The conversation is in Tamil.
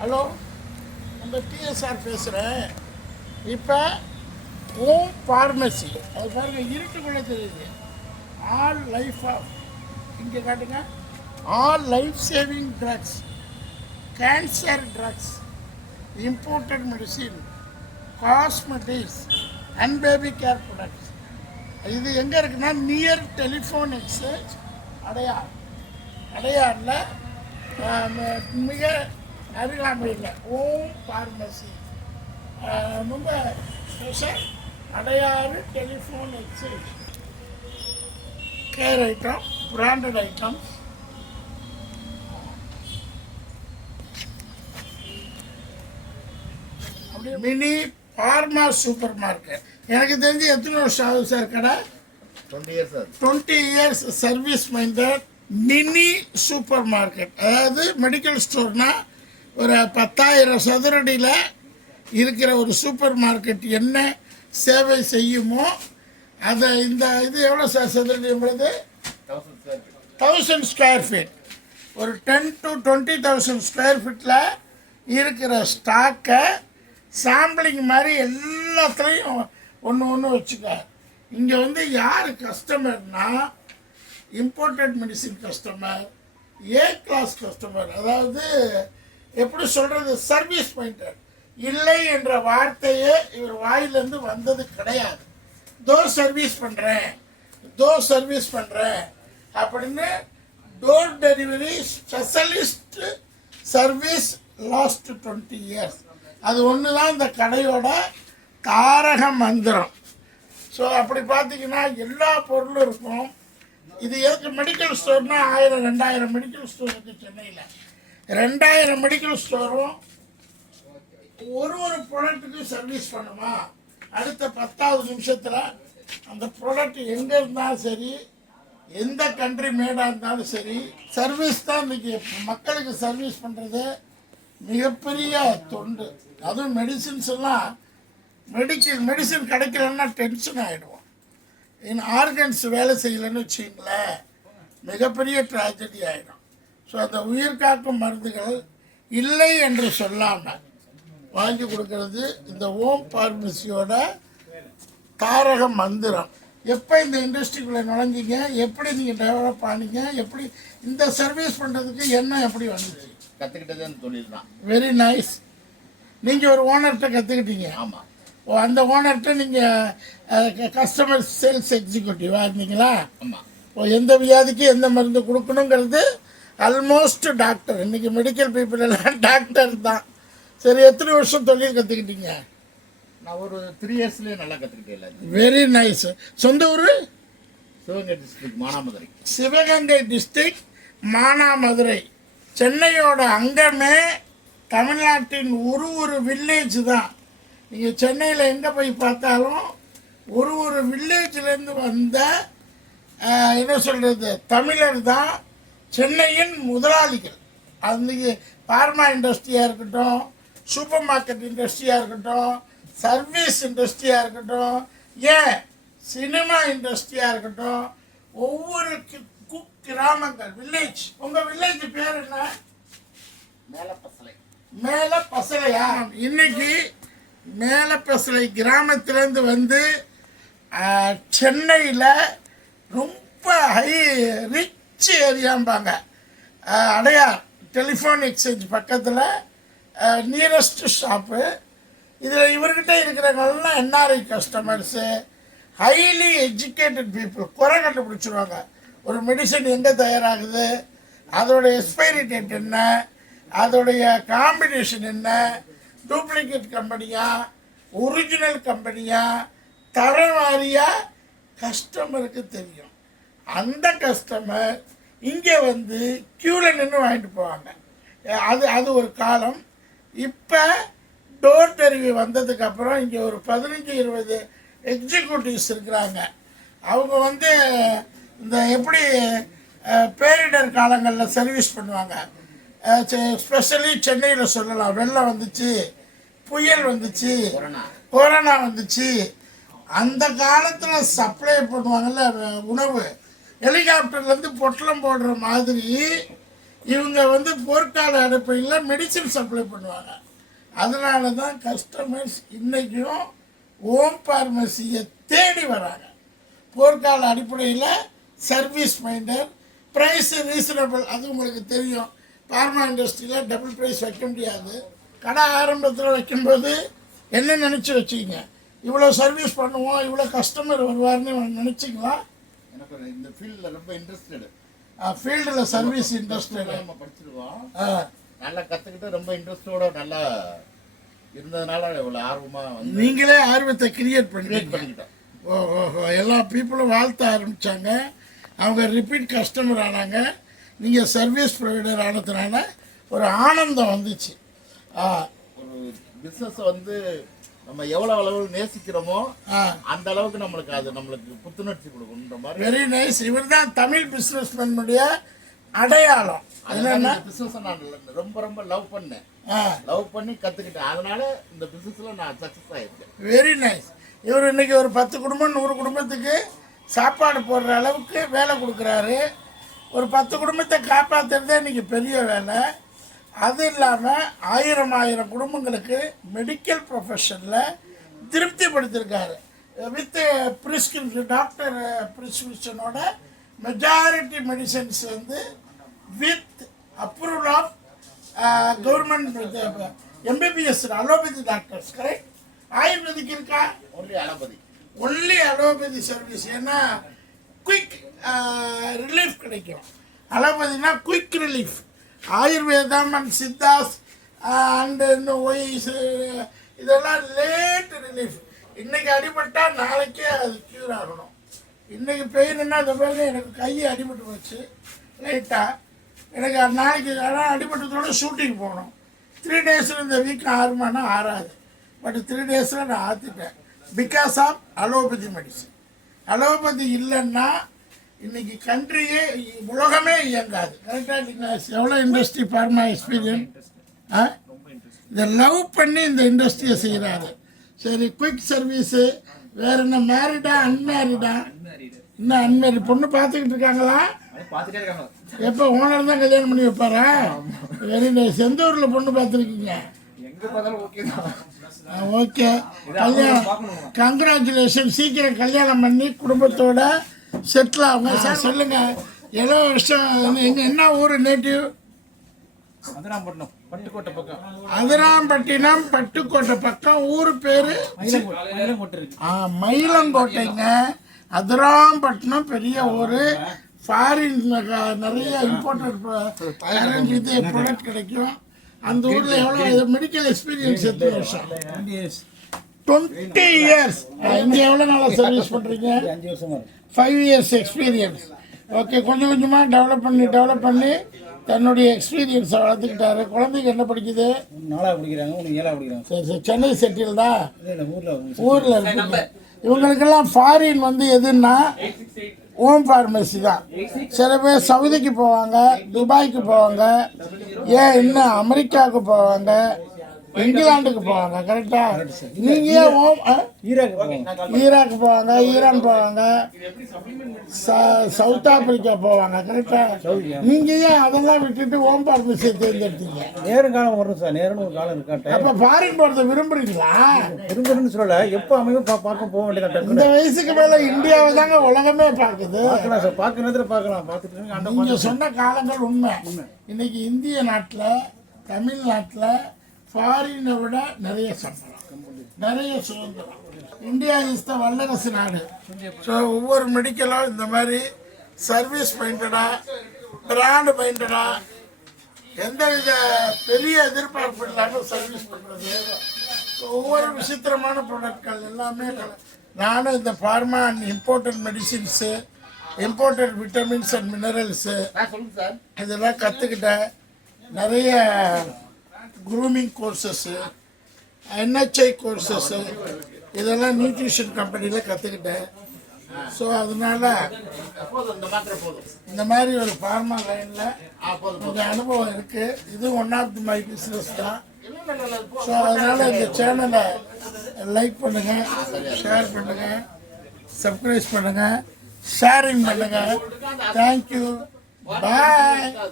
ஹலோ? உங்கள் டிஎஸ்ஆர் பேசுகிறேன் இப்போ ஓம் ஃபார்மசி அது பாருங்கள் இருட்டுக்குள்ளே தெரியுது. ஆல் லைஃப் ஆஃப் இங்கே காட்டுங்க. All life saving drugs cancer drugs imported medicine cosmetics and baby care products இது எங்கே இருக்குன்னா நியர் டெலிஃபோன் எக்ஸ்சேஞ்ச் அடையார். அடையாரில் மிக அருகாமையில் ஓம் ஃபார்மசி ரொம்ப special Adyar telephone exchange care item branded items அப்படியே மினி ஃபார்மா சூப்பர் மார்க்கெட் எனக்கு தெரிஞ்சு எத்தனை வருஷம் ஆகுது சார் கடை? Twenty years twenty years service minded mini super market அதாவது மெடிக்கல் ஸ்டோர்னா ஒரு பத்தாயிரம் சதுரடியில் இருக்கிற ஒரு சூப்பர் மார்க்கெட் என்ன சேவை செய்யுமோ அதை இந்த இது எவ்வளோ sir சதுரடிங்கிறது thousand square feet thousand square feet ஒரு ten to twenty thousand square ஃபீட்டில் இருக்கிற ஸ்டாக்கை சாம்பிளிங் மாதிரி எல்லாத்துலேயும் ஒன்று ஒன்று வச்சுக்க. இங்கே வந்து யார் கஸ்டமர்னா imported medicine customer A class customer அதாவது எப்படி சொல்கிறது சர்வீஸ் மைண்டட் இல்லை என்ற வார்த்தையே இவர் வாயிலேருந்து வந்தது கிடையாது. தோ சர்வீஸ் பண்ணுறேன் தோ சர்வீஸ் பண்ணுறேன் அப்படின்னு door delivery specialist service last twenty years அது ஒன்று தான் இந்த கடையோட தாரக மந்திரம். ஸோ அப்படி பார்த்தீங்கன்னா எல்லா பொருளும் இருக்கும். இது எதுக்கு மெடிக்கல் ஸ்டோர்னா ஆயிரம் ரெண்டாயிரம் மெடிக்கல் ஸ்டோர் இருக்குது சென்னையில். ரெண்டாயிரம் மெடிக்கல் ஸ்டோரும் ஒரு ஒரு ப்ராடக்ட்டுக்கும் சர்வீஸ் பண்ணுமா? அடுத்த பத்தாவது நிமிஷத்தில் அந்த ப்ராடக்ட் எங்கே இருந்தாலும் சரி எந்த கண்ட்ரி மேடாக இருந்தாலும் சரி சர்வீஸ் தான் இன்றைக்கி மக்களுக்கு சர்வீஸ் பண்ணுறது மிகப்பெரிய தொண்டு. அதுவும் மெடிசின்ஸ் எல்லாம் மெடிக்கல் மெடிசின் கிடைக்கலன்னா டென்ஷன் ஆகிடுவோம் இன் ஆர்கன்ஸ் வேலை செய்யலைன்னு வச்சிங்களேன் மிகப்பெரிய ட்ராஜடி ஆகிடும் ஸோ அந்த உயிர் காக்கும் மருந்துகள் இல்லை என்று சொல்லாமல் வாங்கி கொடுக்கறது இந்த ஓம் ஃபார்மசியோட தாரக மந்திரம். எப்போ இந்த இண்டஸ்ட்ரிக்குள்ளே நுழைஞ்சிங்க? எப்படி நீங்கள் டெவலப் ஆனீங்க? எப்படி இந்த சர்வீஸ் பண்ணுறதுக்கு என்ன எப்படி வந்துச்சு? கற்றுக்கிட்டதே அந்த தொழில் தான் வெரி நைஸ் நீங்கள் ஒரு ஓனர்கிட்ட கற்றுக்கிட்டீங்க ஆமாம் ஓ அந்த ஓனர்கிட்ட நீங்கள் கஸ்டமர் சேல்ஸ் எக்ஸிக்யூட்டிவாக இருந்தீங்களா? ஆமாம் ஓ எந்த வியாதிக்கு எந்த மருந்து கொடுக்கணுங்கிறது ஆல்மோஸ்ட் டாக்டர் இன்னைக்கு மெடிக்கல் பீப்புள் எல்லாம் டாக்டர் தான். சரி எத்தனை வருஷம் தொழில் கற்றுக்கிட்டீங்க நான் ஒரு த்ரீ இயர்ஸ்லேயே நல்லா கற்றுக்கிட்டேன் வெரி நைஸ் சொந்த ஊர்? சிவகங்கை டிஸ்ட்ரிக்ட் மானாமதுரை. சிவகங்கை டிஸ்ட்ரிக்ட் மானாமதுரை. சென்னையோட அங்கமே தமிழ்நாட்டின் ஒரு ஒரு வில்லேஜ் தான். நீங்கள் சென்னையில் எங்கே போய் பார்த்தாலும் ஒரு ஒரு வில்லேஜ்லேருந்து வந்த என்ன சொல்கிறது தமிழர் தான் சென்னையின் முதலாளிகள். அன்றைக்கி பார்மா இண்டஸ்ட்ரியாக இருக்கட்டும் சூப்பர் மார்க்கெட் இண்டஸ்ட்ரியாக இருக்கட்டும் சர்வீஸ் இண்டஸ்ட்ரியாக இருக்கட்டும் ஏன் சினிமா இண்டஸ்ட்ரியாக இருக்கட்டும் ஒவ்வொரு கி- கிராமங்கள் வில்லேஜ் உங்கள் வில்லேஜ் பேர் என்ன? மேலே பசலை மேல பசலையா இன்னைக்கு மேல பசலை கிராமத்திலேருந்து வந்து சென்னையில் ரொம்ப ஹை ரிச் ஏரியாம்பாங்க ஆஹ், அடையார் டெலிஃபோன் எக்ஸ்சேஞ்ச் பக்கத்தில் நியரஸ்ட் ஷாப்பு இதில் இவர்கிட்ட இருக்கிறவங்கெல்லாம் NRI customers highly educated people குறை கண்டுபிடிச்சிருவாங்க. ஒரு மெடிசன் எங்கே தயாராகுது? அதோடைய எக்ஸ்பைரி டேட் என்ன? அதோடைய காம்பினேஷன் என்ன? டூப்ளிகேட் கம்பெனியா ஒரிஜினல் கம்பெனியா தரம் வாரியாக கஸ்டமருக்கு தெரியும். அந்த கஸ்டமர் இங்கே வந்து க்யூவில் நின்று வாங்கிட்டு போவாங்க. அது அது ஒரு காலம். இப்போ டோர் டெலிவரி வந்ததுக்கப்புறம் இங்கே ஒரு பதினஞ்சு இருபது எக்ஸிக்யூட்டிவ்ஸ் இருக்கிறாங்க. அவங்க வந்து இந்த எப்படி பேரிடர் காலங்களில் சர்வீஸ் பண்ணுவாங்க. ஸ்பெஷலி சென்னையில் சொல்லலாம். வெள்ளம் வந்துச்சு புயல் வந்துச்சு கொரோனா. கொரோனா வந்துச்சு. அந்த காலத்தில் சப்ளை பண்ணுவாங்கல்ல அஹ், உணவு. ஹெலிகாப்டர்லேருந்து பொட்டலம் போடுற மாதிரி இவங்க வந்து போர்க்கால அடிப்படையில் மெடிசின் சப்ளை பண்ணுவாங்க. அதனால தான் கஸ்டமர்ஸ் இன்றைக்கும் ஓம் பார்மசியை தேடி வராங்க. போர்க்கால அடிப்படையில் சர்வீஸ் மைண்டர் ப்ரைஸ் ரீசனபிள் அது உங்களுக்கு தெரியும். பார்மா இண்டஸ்ட்ரியில் டபுள் ப்ரைஸ் வைக்க முடியாது. கடை ஆரம்பத்தில் வைக்கும்போது என்ன நினச்சி வச்சுக்கிங்க? இவ்வளோ சர்வீஸ் பண்ணுவோம் இவ்வளோ கஸ்டமர் வருவார்னு நினச்சிக்கலாம். ஒரு இந்த ஃபீல்டில் ரொம்ப இன்ட்ரெஸ்டடு ஃபீல்டில் சர்வீஸ் இண்டஸ்ட்ரியில் நம்ம படிச்சிருக்கோம் நல்லா கற்றுக்கிட்டு ரொம்ப இன்ட்ரெஸ்டோட நல்லா இருந்ததுனால இவ்வளோ ஆர்வமாக வந்து நீங்களே ஆர்வத்தை கிரியேட் கிரியேட் பண்ணிட்டீங்க பண்ணிக்கிட்டோம். ஓ ஓஹோ எல்லா பீப்புளும் வாழ்த்த ஆரம்பித்தாங்க அவங்க ரிப்பீட் கஸ்டமர் ஆனாங்க. நீங்கள் சர்வீஸ் ப்ரொவைடர் ஆனதுனால ஒரு ஆனந்தம் வந்துச்சு. ஒரு பிஸ்னஸை வந்து நம்ம எவ்வளோ அளவு நேசிக்கிறோமோ அந்த அளவுக்கு நம்மளுக்கு அது நம்மளுக்கு புத்துணர்ச்சி கொடுக்குன்ற மாதிரி. வெரி நைஸ் இவர் தான் தமிழ் பிஸ்னஸ்மேனுடைய அடையாளம். என்னன்னா பிஸ்னஸை நான் ரொம்ப ரொம்ப லவ் பண்ணேன். லவ் பண்ணி கற்றுக்கிட்டேன் அதனால இந்த பிஸ்னஸில் நான் சக்ஸஸ் ஆயிருக்கேன். வெரி நைஸ் இவர் இன்னைக்கு ஒரு பத்து குடும்பம் நூறு குடும்பத்துக்கு சாப்பாடு போடுற அளவுக்கு வேலை கொடுக்குறாரு. ஒரு பத்து குடும்பத்தை காப்பாற்றுறதே இன்னைக்கு பெரிய வேலை. அது இல்லாமல் ஆயிரம் ஆயிரம் குடும்பங்களுக்கு மெடிக்கல் ப்ரொஃபஷனில் திருப்திப்படுத்தியிருக்காரு வித் ப்ரிஸ்கிரிப்ஷன் டாக்டர் ப்ரிஸ்கிரிப்ஷனோட மெஜாரிட்டி மெடிசன்ஸ் வந்து with approval of government MBBS allopathy doctors correct ayurvedic இருக்கா? Only allopathy only allopathy service ஏன்னா குயிக் ரிலீஃப் கிடைக்கும். அலோபதினா குயிக் ரிலீஃப் ஆயுர்வேதம் அண்ட் சித்தாஸ் அண்ட் இன்னும் ஒய்ஸ் இதெல்லாம் லேட் ரிலீஃப் இன்னைக்கு அடிபட்டால் நாளைக்கே அது க்யூர் ஆகணும். இன்னைக்கு பெயின்னா அந்த பாருங்க எனக்கு கை அடிபட்டு போச்சு. லைட்டாக எனக்கு நாளைக்கு ஆனால் அடிபட்டதோட ஷூட்டிங் போகணும். த்ரீ டேஸில் இந்த வீக் ஆறுமானா ஆறாது. பட் த்ரீ டேஸில் நான் ஆற்றுட்டேன் because of allopathy medicine allopathy இல்லைன்னா இன்னைக்கு கண்ட்ரியே உலகமே இயங்காது. கரெக்டாக எவ்வளோ இண்டஸ்ட்ரி ஃபார்மா எக்ஸ்பீரியன்ஸ் ஆ? இதை லவ் பண்ணி இந்த இண்டஸ்ட்ரியை செய்கிறாரு சரி குயிக் சர்வீஸு வேற என்ன மேரிடா அன்மேரிடா இன்னும் அன்மேரிட் பொண்ணு பார்த்துக்கிட்டு இருக்காங்களா? எப்போ ஓனர் தான் கல்யாணம் பண்ணி வைப்பாரா? வெரி நைஸ் எந்த ஊரில் பொண்ணு பார்த்துருக்கீங்க. ஓகே கல்யாணம் கங்க்ராச்சுலேஷன் சீக்கிரம் கல்யாணம் பண்ணி குடும்பத்தோட செட்டில் ஆகுங்க சார் சொல்லுங்க. எவ்வளோ வருஷம் எங்க என்ன ஊர் நேட்டிவ் மதுராம்பட்டினம் பட்டுக்கோட்டை பக்கம். அதிராம்பட்டினம் பட்டுக்கோட்டை பக்கம். ஊர் பேர்? ஆ மயிலங்கோட்டைங்க. அதிராம்பட்டினம் பெரிய ஊர். ஃபாரின் நிறைய இம்போர்ட்டட் இது ப்ராடக்ட் கிடைக்கும். அந்த ஊரில் எவ்வளோ மெடிக்கல் எக்ஸ்பீரியன்ஸ் எத்தனை வருஷம்? டுவெண்ட்டி இயர்ஸ் இங்கே எவ்வளோ நாளாக சர்வீஸ் பண்ணுறீங்க அஞ்சு வருஷமா ஃபைவ் இயர்ஸ் எக்ஸ்பீரியன்ஸ் ஓகே கொஞ்சம் கொஞ்சமாக டெவலப் பண்ணி டெவலப் பண்ணி தன்னுடைய எக்ஸ்பீரியன்ஸை வளர்த்துக்கிட்டாரு. குழந்தைங்க என்ன படிக்குது? நாலாவது படிக்கிறாங்க உனக்கு ஏழாவது படிக்கிறாங்க. சரி சரி சென்னை செட்டில் தான். ஊரில் ஊரில் இவங்களுக்கெல்லாம் ஃபாரின் வந்து எதுன்னா ஹோம் ஃபார்மசி தான். சில பேர் சவுதிக்கு போவாங்க துபாய்க்கு போவாங்க ஏன் இன்னும் அமெரிக்காவுக்கு போவாங்க இங்கிலாந்துக்கு போவாங்க கரெக்டா நீங்க ஈராக் போவாங்க. ஈரான் போவாங்க. சவுத் ஆப்பிரிக்கா போவாங்க கரெக்டா நீங்க ஏன் அதெல்லாம் விட்டுட்டு ஹோம் ஃபார்மசியை தேர்ந்தெடுத்தீங்க? நேரம் காலம் வரும் சார் நேரம்னு ஒரு காலம் இருக்காட்ட அப்ப ஃபாரின் போறதை விரும்புறீங்களா? இருந்துன்னு சொல்லல எப்போ அமையும் பார்க்க போக வேண்டியதான் இந்த வயசுக்கு மேல இந்தியாவை தாங்க உலகமே பார்க்குது. பார்க்கலாம் சார் பார்க்க நேரத்தில் பார்க்கலாம் பார்த்துட்டு நீங்க சொன்ன காலங்கள் உண்மை. இன்னைக்கு இந்திய நாட்டில் தமிழ்நாட்டில் ஃபாரினை விட நிறைய சம்பளம். நிறைய சுதந்திரம். இந்தியா இஸ் த வல்லரசு நாடு. ஸோ ஒவ்வொரு மெடிக்கலும் இந்த மாதிரி சர்வீஸ் மைண்டடாக பிராண்ட் மைண்டடாக எந்தவித பெரிய எதிர்பார்ப்பு இல்லாமல் சர்வீஸ் பண்ணுறது ஒவ்வொரு விசித்திரமான ப்ராடக்ட்கள் எல்லாமே நானும் இந்த pharma and imported medicines imported vitamins and minerals இதெல்லாம் கற்றுக்கிட்டேன் நிறைய குரூமிங் கோர்சஸ்ஸு என்ஹெச்ஐ கோர்சஸ்ஸு இதெல்லாம் நியூட்ரிஷன் கம்பெனியில் கற்றுக்கிட்டேன் ஸோ அதனால இந்த மாதிரி ஒரு ஃபார்மா லைனில் கொஞ்சம் அனுபவம் இருக்குது இது one of the my business தான். ஸோ அதனால் இந்த சேனலை லைக் பண்ணுங்கள் ஷேர் பண்ணுங்கள் சப்ஸ்கிரைப் பண்ணுங்கள் ஷேரிங் பண்ணுங்கள் தேங்க்யூ பாய்